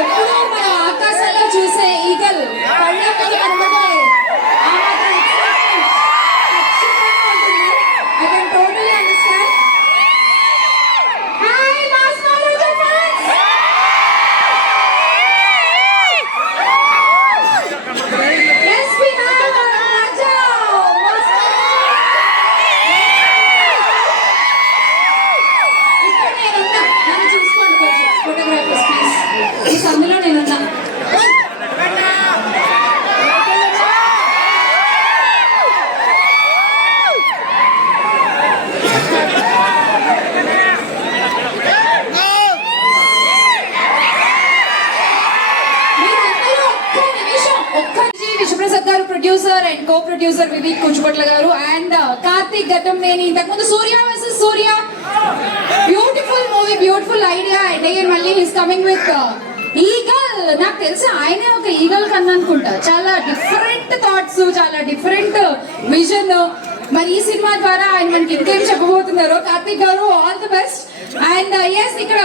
ఎప్పుడు మన ఆకాశంలో చూసే ఈగల్ కళ్ళ మీద కనబడే ఆ మాత్రం ఖచ్చితంగా ఉంటుంది. I can totally understand. Hi, Mass Maharaja fans! Yes, we have Raja! Mass ఇక్కడ నేనున్నా, నన్ను చూసుకోండి కొంచెం ఫోటోగ్రాఫర్స్ ప్లీజ్. ఈ సందులో నేనున్నా. విశ్వప్రసాద్ గారు producer and co producer Vivek Kuchipatla గారు అండ్ కార్తిక్ ఘట్టంనేని ఇంతకుముందు Surya versus Surya beautiful movie beautiful idea and again మళ్ళీ హీస్ కమింగ్ విత్ ఈగల్. నాకు తెలిసి ఆయనే ఒక ఈగల్ కన్నా అనుకుంటా. చాలా డిఫరెంట్ థాట్స్ చాలా డిఫరెంట్ విజన్. మరి ఈ సినిమా ద్వారా ఆయన మనకి ఇంకేం చెప్పబోతున్నారో కార్తిక్ గారు all the best. And yes ఇక్కడ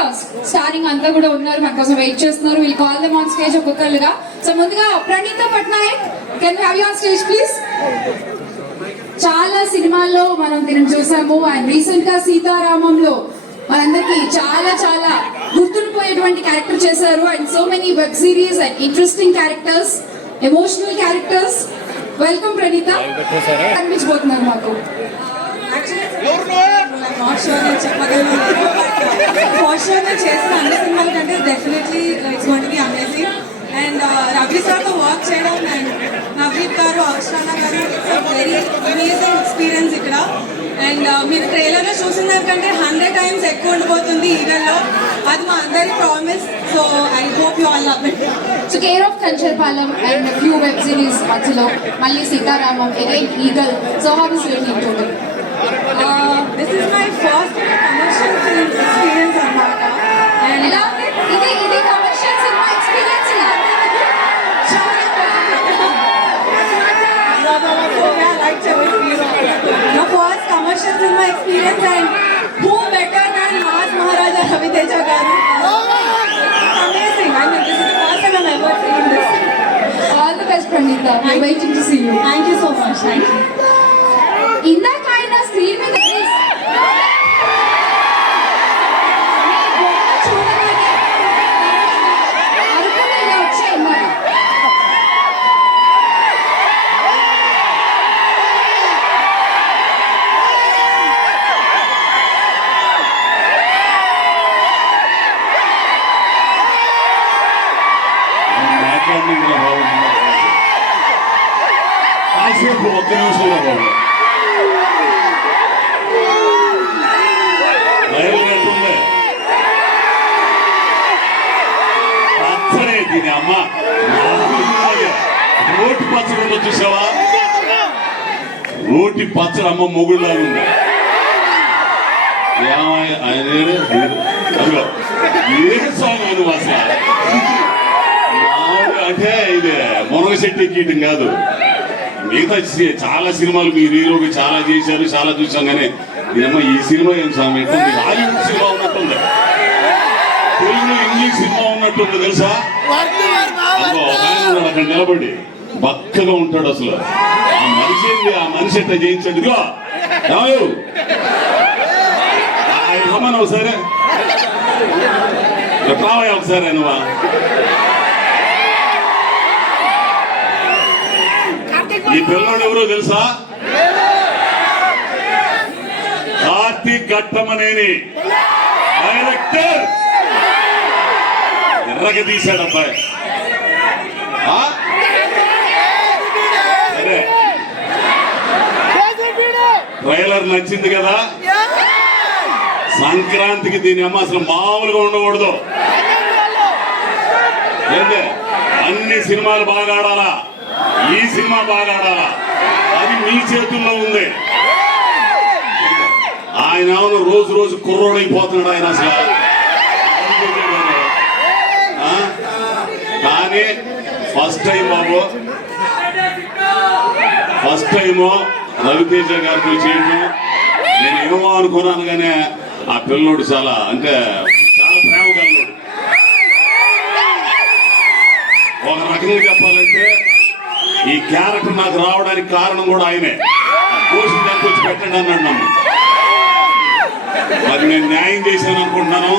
స్టారింగ్ అంతా కూడా ఉన్నారు మన కోసం వెయిట్ చేస్తున్నారు. Will call them on stage ఒక్కొక్కరుగా. సో ముందుగా Praneetha Patnaik can have you on stage please. చాలా సినిమాల్లో మనం తిరిగి చూసాము అండ్ రీసెంట్ గా సీతారామంలో మనందరికి చాలా చాలా గుర్తుండిపోయేటువంటి క్యారెక్టర్ చేశారు and so many web series and interesting characters emotional characters. Welcome Praneetha. అనిపించబోతున్నారు మాకు. చేసిన అన్ని సినిమాల కంటే definitely it's going to be amazing. And Ravi సార్తో వర్క్ చేయడం అండ్ నవీప్ గారు అక్షరాణ గారు వెరీ అమేజింగ్ ఎక్స్పీరియన్స్ ఇక్కడ. అండ్ మీరు ట్రైలర్లో చూసిన దానికంటే 100 times ఎక్కువ ఉండిపోతుంది ఈగల్లో. అది మా అందరి promise. So I hope you all love it. So care of Kancharapalem and few web series మధ్యలో మళ్ళీ Sita Ramam again Eagle. So how is it in total? This is my first commercial film experience అన్నమాట. And ఎలా ఉంది ఇది commercial cinema experience? నా first commercial cinema experience and who better than Mass Maharaja Raviteja garu. Amazing. I mean, this is the first time I've ever seen this. All the best Pranita. I'm waiting to see you. Thank you so much. Thank you. ఇందాక ఆయన screen మీద కాసేపు ఒక్క నిమిషంలో బాబు పచ్చడే దీని అమ్మ రోటి పచ్చడి చూసావా? రోటి పచ్చడి అమ్మ మొగుడులాగా ఉంది. ఆయన ఏ సాంగ్ అని అసలు అంటే ఇది మునగశెట్టి ఎక్కియటం కాదు. మిగతా చాలా సినిమాలు మీరు హీరోకి చాలా చేశారు, చాలా చూసాం. కానీ ఇదేమో ఈ సినిమా ఏం సాంగ్ ఎట్టుంది? హాలీవుడ్ సినిమా ఉన్నట్టుంది, తెలుగులో ఇంగ్లీష్ సినిమా ఉన్నట్టుంది తెలుసా? అక్కడ నిలబడి బక్కగా ఉంటాడు అసలు. ఆ మనిషి ఎట్లా చేయించాడు. ఇదిగో ఆయన రమ్మను ఒకసారి, రావా ఒకసారి నువ్వా. ఈ పిల్లలు ఎవరో తెలుసా? కార్తిక్ ఘట్టమనేని డైరెక్టర్. ఎర్రగా తీశాడు అబ్బాయి. సరే, ట్రైలర్ నచ్చింది కదా? సంక్రాంతికి దీని అమ్మ అసలు మామూలుగా ఉండకూడదు. అన్ని సినిమాలు బాగా ఆడాలా, ఈ సినిమా బాగా ఆడాలా. అది మీ చేతుల్లో ఉంది. ఆయన ఏమన్నా రోజు రోజు కుర్రోడైపోతున్నాడు ఆయన అసలు. ఆ? కానీ ఫస్ట్ టైం బాబు, ఫస్ట్ టైము రవితేజ గారితో చేయడం నేను ఏమో అనుకున్నాను, కానీ ఆ పిల్లోడు చాలా అంటే చాలా ప్రేమ కల్లోడు. ఒక రకంగా చెప్పాలంటే ఈ క్యారెక్టర్ నాకు రావడానికి కారణం కూడా ఆయనే. కోసి తీసుకొచ్చి పెట్టండి అన్నాడు నన్ను. మరి నేను న్యాయం చేశాను అనుకుంటున్నాను.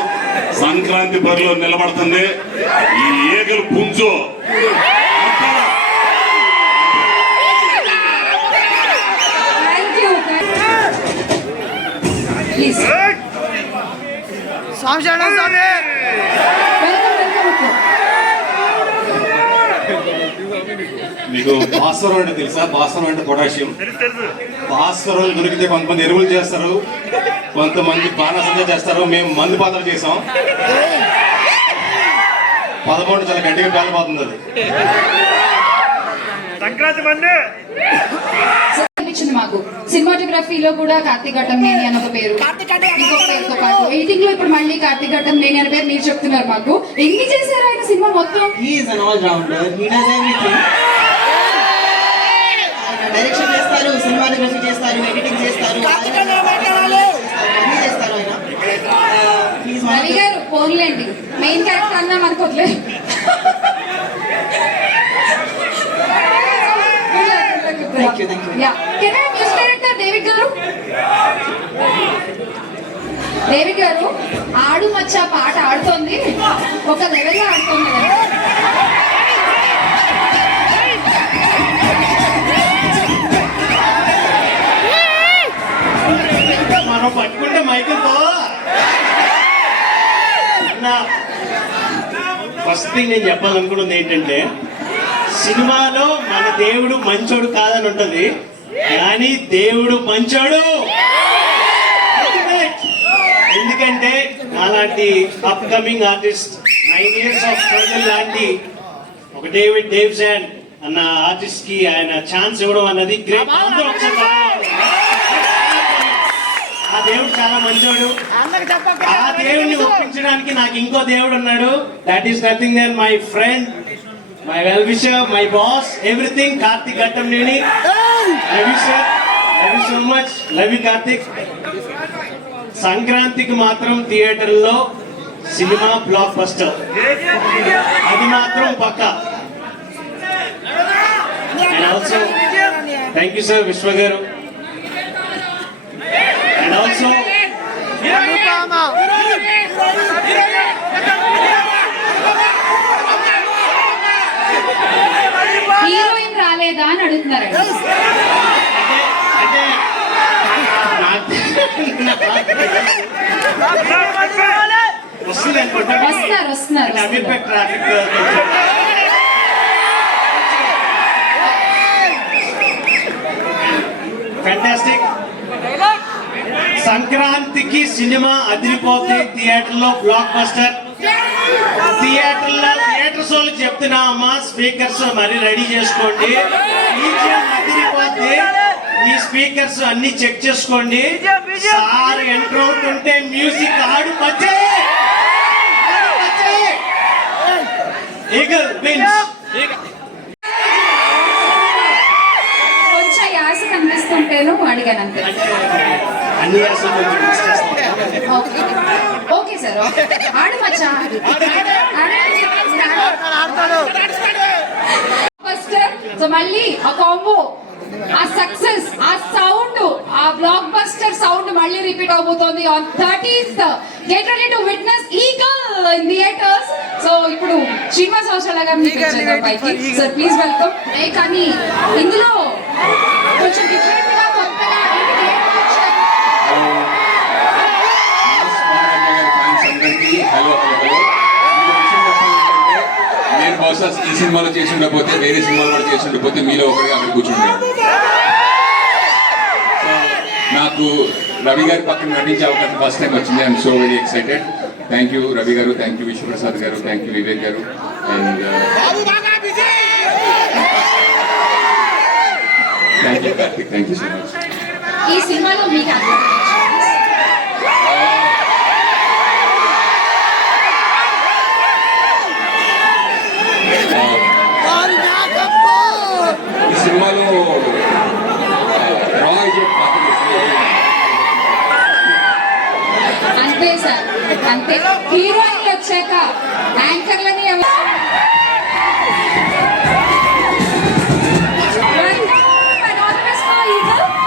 సంక్రాంతి బరిలో నిలబడుతుంది ఈ ఏగలు పుంజు. Thank you. ప్లీజ్ మీకు భాస్వరం అంటే తెలుసా? భాస్వరం అంటే పొటాషియం. భాస్వరం దొరికితే కొంతమంది ఎరువులు చేస్తారు, కొంతమంది బాణసంచ చేస్తారు. మేము మందు పాత్రలు చేసాం. 11 చాలా గట్టిగా పేలిపోతుంది అది. సంక్రాంతి మంది అనిపించింది మాకు. సినిమాటోగ్రఫీలో కూడా కార్తీక్ ఘట్టంనేని అని ఒక పేరు, ఇంకొక పేరుతో పాటు ఎడిటింగ్ లో ఇప్పుడు మళ్ళీ కార్తీక్ ఘట్టంనేని అనే పేరు మీరు చెప్తున్నారు మాకు. ఎన్ని చేశారు ఆయన సినిమా మొత్తం? He is an all-rounder. He does everything. Direction చేస్తారు, సినిమాటోగ్రఫీ చేస్తారు, ఎడిటింగ్ చేస్తారు, అన్నీ చేస్తారు ఆయన. He is one of Ravi the- గారు పోన్లేండి, మెయిన్ క్యారెక్టర్ అన్నా మనకు వదిలేదు. Thank you, thank you. Yeah. Can I have music director David గారు? డేవిడ్ గారు, ఆడు మచ్చ పాట ఆడుతోంది, ఒక లెవెల్ లో ఆడుతోంది కదా. మనం పట్టుకుంటే మైకులతో ఫస్ట్ థింగ్ నేను చెప్పాలనుకున్నది ఏంటంటే, సినిమాలో మన దేవుడు మంచోడు కాదని ఉంటది, కానీ దేవుడు మంచోడు. ఎందుకంటే అలాంటి upcoming artist 9 years of struggle లాంటి ఒక డేవ్ జాన్ అన్న ఆర్టిస్ట్ కి ఆయన ఛాన్స్ ఇవ్వడం అన్నది గ్రేట్. ఆ దేవుడు చాలా మంచోడు. ఆ దేవుడిని ఒప్పించడానికి నాకు ఇంకో దేవుడు ఉన్నాడు. That is nothing then my friend, my well wisher, my boss, everything, Karthik Ghattamaneni. Love you sir, love you so much, love you Karthik. సంక్రాంతికి మాత్రం థియేటర్లో సినిమా బ్లాక్ బస్టర్, అది మాత్రం పక్కా. And also thank you sir Vishwa గారు. అండ్ ఆల్సో హీరోయిన్ రాలేదా అని అడుగుతున్నారు. అంటే వస్తుంది అనుకుంటా. వస్తున్నారు. Ameerpet traffic fantastic. సంక్రాంతికి సినిమా అదిరిపోతే థియేటర్లో బ్లాక్ బస్టర్. థియేటర్ షోలు చెప్తున్నా అమ్మా, స్పీకర్స్ మరి రెడీ చేసుకోండి. అదిరిపోతే మీ స్పీకర్స్ అన్ని చెక్ చేసుకోండి. సార్ ఎంటర్ అవుతుంటే మ్యూజిక్ ఆడు మధ్య ఈగల్ విన్స్. కొంచెం యాస కనిపిస్తుంటేను అడిగాను అంతే. అన్ని అసలు కొంచెం మిక్స్ చేస్తాం. ఓకే సార్, ఆడు మచ్చా. సో మళ్ళీ ఆ కాంబో, ఆ సక్సెస్, ఆ సౌండ్, ఆ బ్లాక్ బస్టర్ సౌండ్ మళ్ళీ రిపీట్ అవబోతోంది on 30th. Get ready to witness Eagle in theatres. So ఇప్పుడు శ్రీనివాస్ అవసరాల గారు పైకి సార్, ప్లీజ్ వెల్కమ్. కానీ ఇందులో కొంచెం డిఫరెంట్ గా కొత్తగా హలో నేను బహుశా ఈ సినిమాలో చేసి ఉండకపోతే వేరే సినిమాలో కూడా చేసి ఉండకపోతే మీలో ఒకరిగా అక్కడ కూర్చుంటాను. నాకు రవి గారి పక్కన నటించే అవకాశం ఫస్ట్ టైం వచ్చింది. I'm so very excited. Thank you Ravi గారు, థ్యాంక్ యూ విశ్వప్రసాద్ గారు, థ్యాంక్ యూ వివేక్ గారు. And thank you Karthik, thank you so much. ఈ సినిమాలో మీకు ఈ సినిమాలో రాయ్ పాత్ర చేసిన అంతే సార్, అంతే. హీరోయిన్లు వచ్చాక యాంకర్లని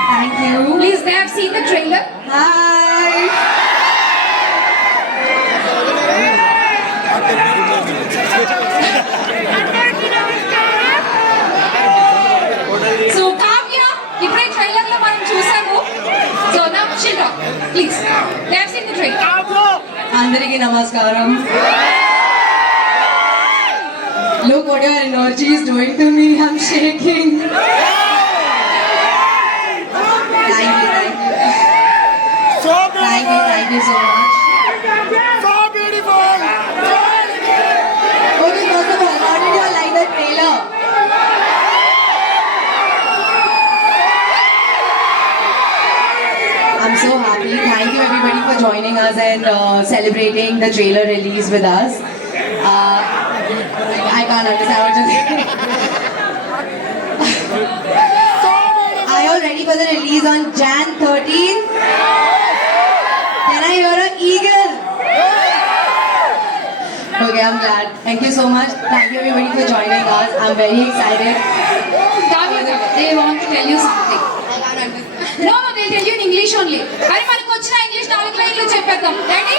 thank you. Please they have seen the trailer. Hi. So Kavya ఇప్పుడే ట్రైలర్ లో మనం చూసాము. సో నా షిల్ talk please. They have seen the trailer. అందరికీ నమస్కారం. Look what your energy is doing to me. I'm shaking. Thank you, thank you. Thank you so much. Okay, first of all, how did you all like the trailer? I'm so happy. Thank you everybody for joining us and celebrating the trailer release with us. I can't understand what you're saying. Are you all ready for the release on Jan 13th? Can I hear an eagle? Okay, I'm glad. Thank you so much. Thank you everybody for joining us. I'm very excited. Kavya, they want to tell you something. No, they'll tell you in English only. అరే మనకు వచ్చిన English 4 లైన్లు చెప్పేద్దాం. Ready?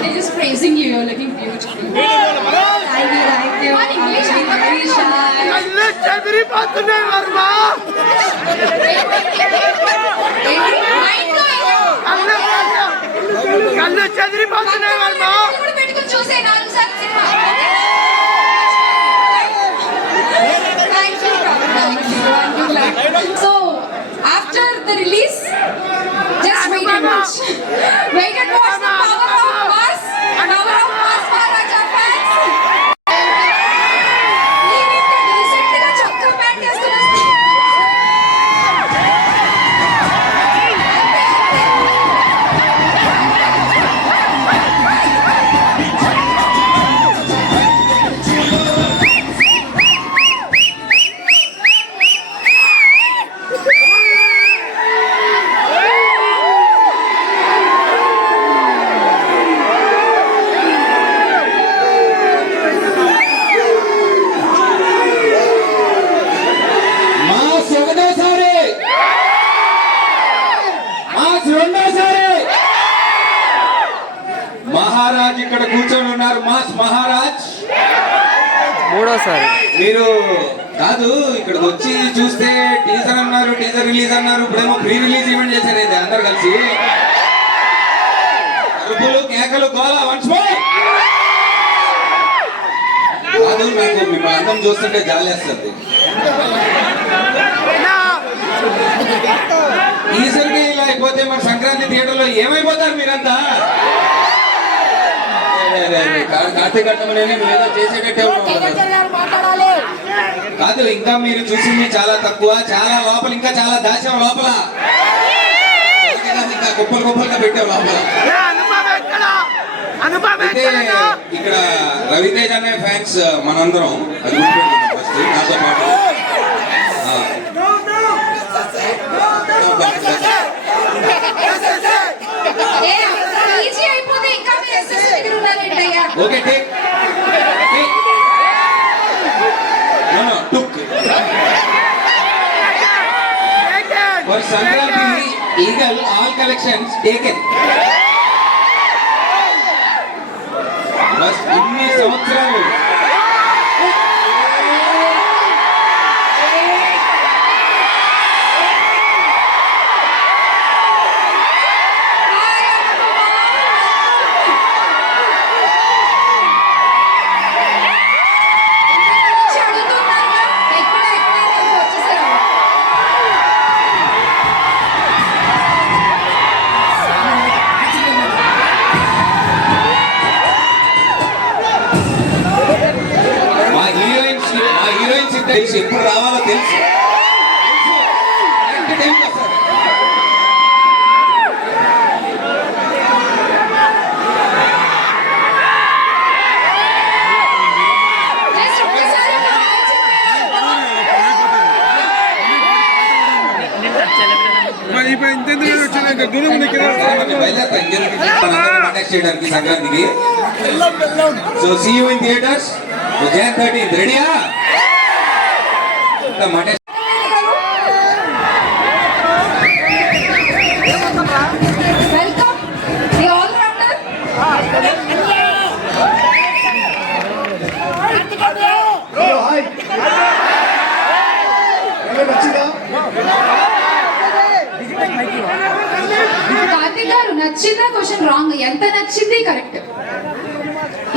They're just praising you. You're looking beautiful. Thank you. One English, I'm very shy. Mind కూడా పెట్టుకొని చూసే 4 సార్లు cinema. Thank you. So after the release, just wait and watch. Wait and watch the power of Mass Maharaja fans. నేనైతే recent గా చొక్కా pant వేసుకొని మహారాజ్ ఇక్కడ కూర్చొని ఉన్నారు. మాస్ మహారాజ్ మూడోసారి మీరు కాదు ఇక్కడికి వచ్చి చూస్తే టీజర్ అన్నారు, టీజర్ రిలీజ్ అన్నారు, ఇప్పుడేమో ప్రీ రిలీజ్ ఈవెంట్ చేశారు. ఇది అందరు కలిసి అరుపులు కేకలు గోల వన్స్ మోర్. కాదు నాకు మిమ్మల్ని అందం చూస్తుంటే జాలేస్తుంది. టీజర్కి ఇలా అయిపోతే మరి సంక్రాంతి థియేటర్లో ఏమైపోతారు మీరంతా? కార్తీక్ ఘట్టంలోనే ఏదో చేసేటట్టే కాదు. ఇంకా మీరు చూసింది చాలా తక్కువ, చాలా లోపల ఇంకా చాలా దాచాం లోపల. ఇంకా కుప్పలు కుప్పలుగా పెట్టావు లోపల. అయితే ఇక్కడ రవితేజ అనే ఫ్యాన్స్ మనందరం అది గుర్తుపెట్టుకున్నాం ఫస్ట్ నాతో పాటు. ఈజీ అయిపోతే ఇంకా మీరు ఎస్ఎస్ దగ్గర ఉన్నారేంటయ్యా? Okay take no took for Sankranti Eagle all collections taken. బస్ ఇన్ని సంవత్సరాలు తెలుసు ఎప్పుడు రావాలో తెలుసు. కరెక్ట్ టైంకి వస్తారు. Just ఒక్కసారి ఒక హాయ్ కాంటాక్ట్ చేయడానికి సంక్రాంతికి. So see you in theatres Jan 13th. రెడీయా? Welcome the all rounder. Karthik గారు నచ్చిందా? Question wrong. ఎంత నచ్చింది? కరెక్ట్.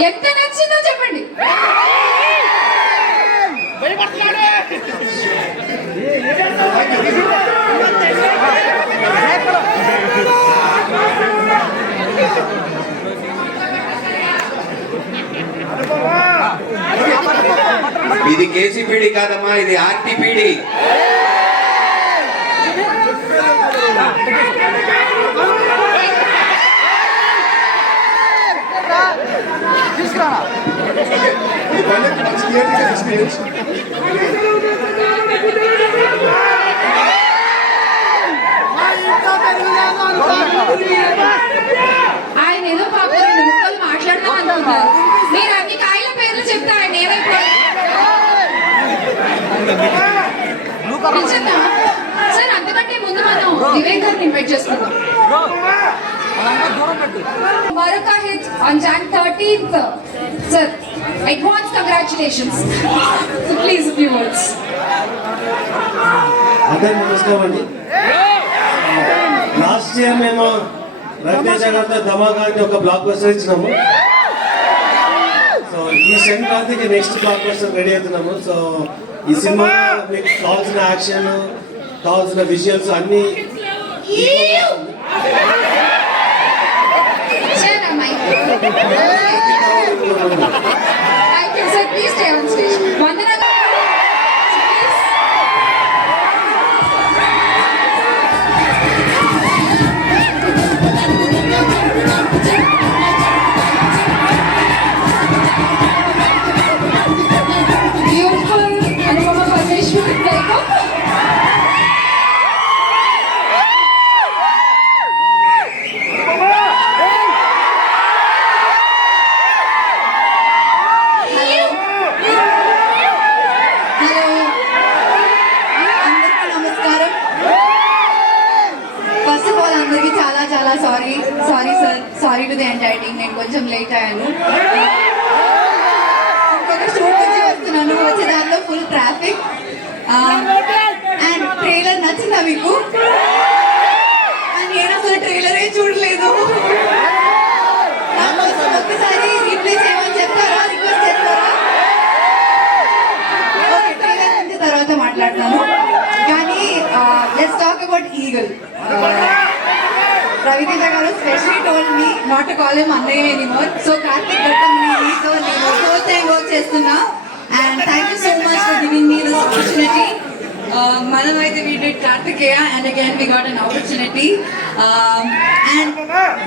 ఎంత నచ్చిందో చెప్పండి. ఇది కేసీపీడి కాదమ్మా, ఇది ఆర్టీపీడి. ఆయన ఏదో పాప 2 ముక్కలు మాట్లాడదాం అనుకుంటారు. మీరు అన్ని కాయల పేర్లు చెప్తే ఆయన ఏమైపోయారు? నిజంగా? సార్ అంతకంటే ముందు మనం వివేక్ గారిని ఇన్వైట్ చేసుకుందాం. మరొక hit on Jan 13th. Sir advance congratulations. Please few words. అందరికీ నమస్కారం అండి. లాస్ట్ ఇయర్ మేము రవితేజ గారితో ధమాకా అని ఒక బ్లాక్ బస్టర్ ఇచ్చినాము. సో ఈ సంక్రాంతికి నెక్స్ట్ బ్లాక్ బస్టర్ రెడీ అవుతున్నాము. సో ఈ సినిమా మీకు కావాల్సిన యాక్షన్, కావాల్సిన విజువల్స్ అన్ని Thank you, sir. Please stay on stage. Vandana. Beautiful Anupama Parmeshwari. Take off. Sorry to the entire team. నేను కొంచెం లేట్ అయ్యాను. ఇంకొక షూట్ నుంచి వస్తున్నాను. వచ్చే దాంట్లో ఫుల్ ట్రాఫిక్. అండ్ ట్రైలర్ నచ్చిందా మీకు? నేను అసలు ట్రైలరే చూడలేదు. ఒక్కసారి రిప్లై చేయమని చెప్తారా? రిక్వెస్ట్ చేస్తారా? ఓకే, ట్రైలర్ నుంచి తర్వాత మాట్లాడతాను. కానీ let's talk about eagle. Raviteja garu specially told me not to call him Annaya anymore. So Karthik Gattamneni so nenu full time work chestunna, and thank you so much for giving me this opportunity. Manam aithe we did Karthikeya and again we got an opportunity. And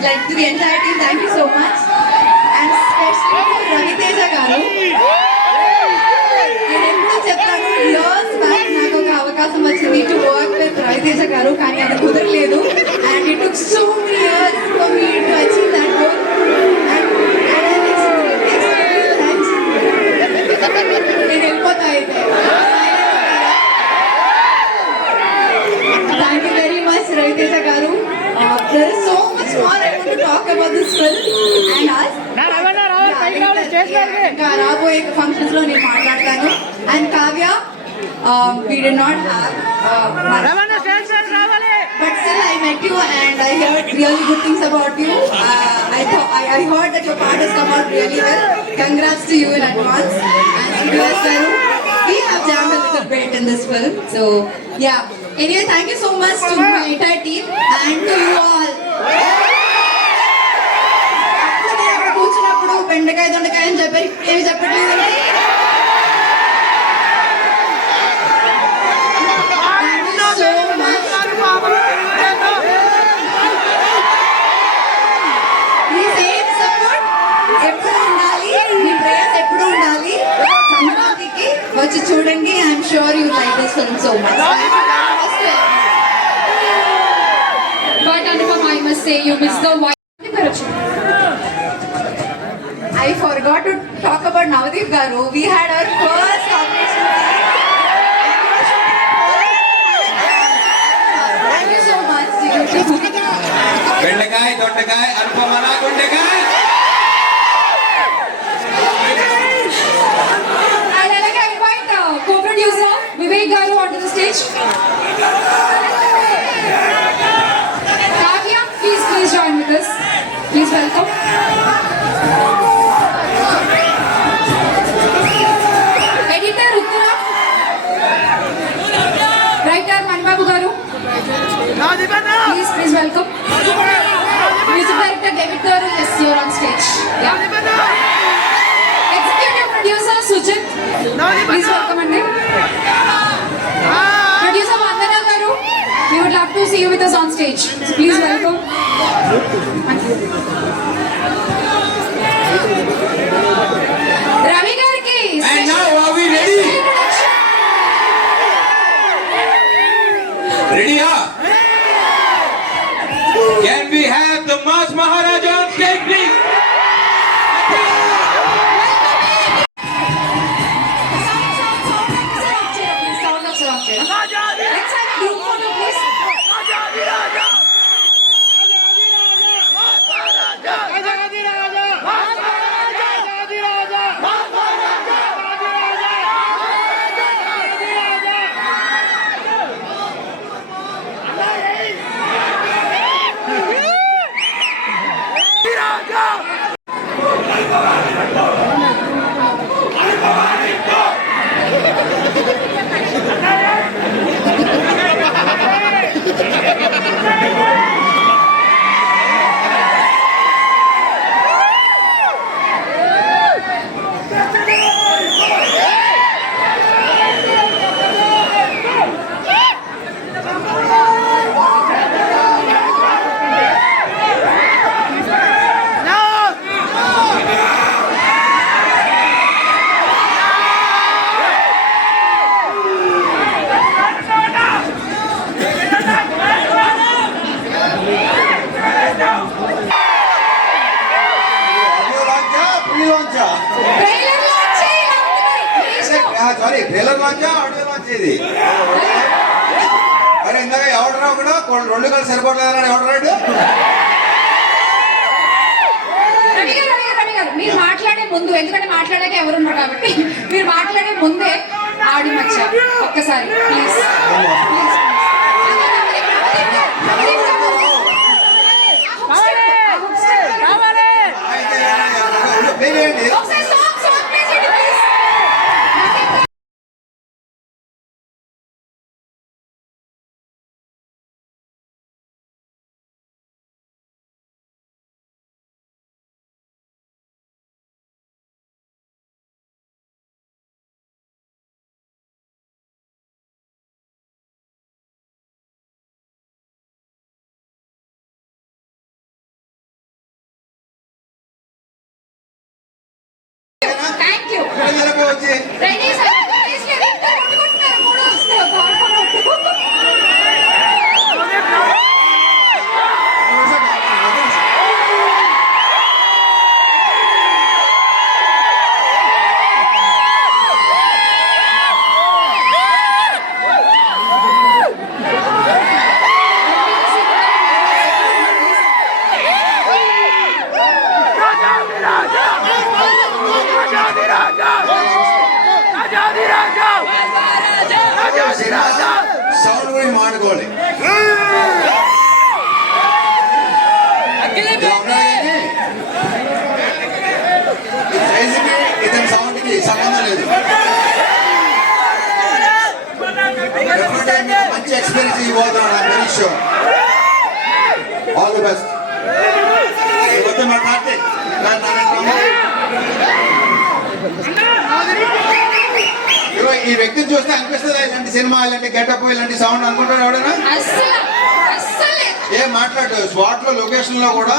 like to the entire team, thank you so much. And especially to Raviteja garu. నేను చెప్తాను, years back నాకు ఒక అవకాశం వచ్చింది to work with Raviteja గారు, కానీ అది కుదరలేదు. And it took so many years for me to achieve that goal. నేను వెళ్ళిపోతా అయితే. Thank you very much Ravi Teja గారు. There is so much more I want to talk about this film and us. ఇంకా రాబోయే ఫంక్షన్స్ లో నేను మాట్లాడతాను. And Kavya, we did not have but still I met you and I heard really good things about you. I heard that your part has come out really well. Congrats to you in advance. And Studio Garu, we have jammed a little bit in this film. So yeah, anyway, thank you so much to my entire team and to you all. కూర్చున్నప్పుడు బెండకాయ దొండకాయ అని చెప్పారు, ఏమి చెప్పట్లేదండి. వచ్చి చూడండి. I'm sure you like this film so much. But Anupama, I must say you miss the white. I forgot to talk about Navdeep Garu. We had our first combination scene. Thank you so much. బెండకాయ దొండకాయ అనుపమన గుండెకాయ. And I like to invite co-producer Vivek Garu onto the stage. Kavya, please join with us. Please welcome. Editor Uttara. Writer Manbabu Garu. Please welcome. Music director David Garu, yes, you're on stage. Yeah. Executive producer Sujit. Please welcome and producer Vandana Garu. We would love to see you with us on stage. So please welcome. Thank you. Ravi Garki. And now are we ready? Ready up? Can we have the Mass Maharaja on stage, please? Let's have a group photo, please. Trailer launch please. Sorry trailer లాంచా audio launch ఇది? అరే ఇందాక ఎవడరా కూడా రెండు కలిసి సరిపోవట్లేదని ఎవడరాడు? రవి గారు మీరు మాట్లాడే ముందు, ఎందుకంటే మాట్లాడాక ఎవరున్నారు కాబట్టి మీరు మాట్లాడే ముందే ఆడి మచ్చ ఒక్కసారి ప్లీజ్. ఒకసారి song please please. Thank you. Ready, sir? Please, కొట్టుకుంటున్నారు. మూడు వస్తారు. సౌండ్ కూడా మాడుకోవాలి. ఇతని సౌండ్ కి సంబంధం లేదు. మంచి ఎక్స్పీరియన్స్ ఇవ్వబోతున్నాడు. Very sure. All the best. మా కార్తీక్ ఈ వ్యక్తిని చూస్తే అనిపిస్తుంది ఇలాంటి సినిమా, ఇలాంటి గెటప్, ఇలాంటి సౌండ్ అనుకుంటాడు ఎవడైనా? ఏం మాట్లాడు స్పాట్ లో లొకేషన్ లో కూడా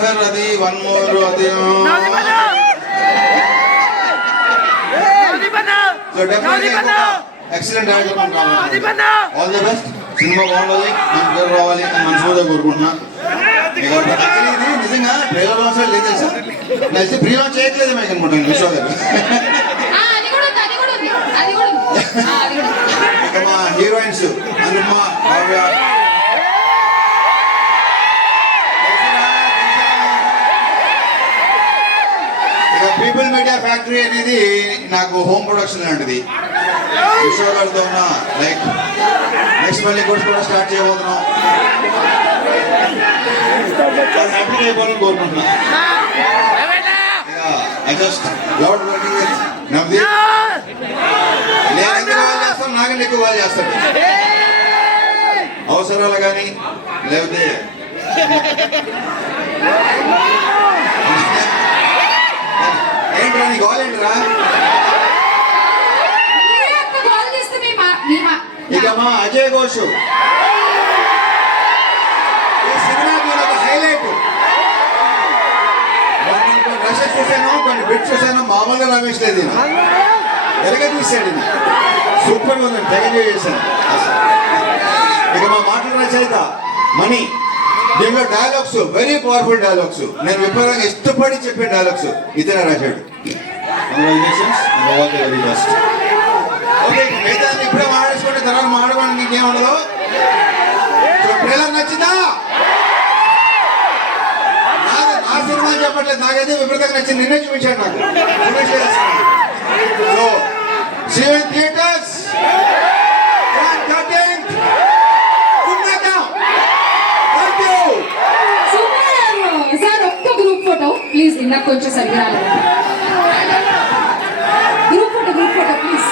సార్ అది 1 more అది సో డెఫినెట్లీ ఎక్సలెంట్ డైరెక్టర్ కావాలి. All the best. సినిమా బాగుండాలి, మంచి పేరు రావాలి అని మనస్ఫూర్తిగా కోరుకుంటున్నా. యాక్చువల్లీ ఇది నిజంగా ట్రైలర్ లాంచ్ లేదు తెలుసా, నెక్స్ట్ ప్రీ లాంచ్ చేయట్లేదు మీకు అనుకుంటాను విశ్వ గారు. అది కూడా ఉంది, అది కూడా ఉంది, అది కూడా ఉంది. అది కూడా ఉంది. ఇక మా హీరోయిన్స్ అనుపమ, కావ్య, ఇక పీపుల్ మీడియా ఫ్యాక్టరీ అనేది నాకు హోమ్ ప్రొడక్షన్ లాంటిది. విశ్వ గారితో ఉన్న లైక్ నెక్స్ట్ మళ్ళీ కూడా స్టార్ట్ చేయబోతున్నాం. హ్యాపీ అయిపోవాలని కోరుకుంటున్నా. I just love working with Navdeep. నేను ఎంత బాగా చేస్తాను, నాకంటే ఎక్కువ బాగా చేస్తాడు. అవసరాలు కానీ లేకపోతే ఏంట్రా నీ గోల్ ఏంట్రా? మీరే అంత గోల్ చేస్తే ఇక మా అజయ్ ఘోష్ ఈ సినిమాకి ఒక హైలైట్. కొన్ని రషెస్ చూసాను, కొన్ని బిట్స్ చూసాను, మామూలుగా రమేష్ లేదు, ఎలాగ తీసాడు, సూపర్ ఉంది, తెగ చేశాను. ఇక మా మాటల రచయిత మణి, దీనిలో డైలాగ్స్ వెరీ పవర్ఫుల్ డైలాగ్స్, నేను విపరీతంగా ఇష్టపడి చెప్పే డైలాగ్స్ ఇతనే రాశాడు. Congratulations, all the very best. Okay, మిగతా ఇప్పుడే మాట్లాడుకుంటే తర్వాత మాట్లాడుకోండి, నీకేం ఉండదు. సో ట్రైలర్ నచ్చిందా? నా సినిమా చెప్పట్లేదు, నాకైతే విపరీతంగా నచ్చింది, నిన్నే చూపించాడు నాకు. So see you in theatres Jan 13th. Super sir. ఒక్క గ్రూప్ ఫోటో ప్లీజ్, నాకు కొంచెం సరిగ్గా గ్రూప్ ఫోటో ప్లీజ్.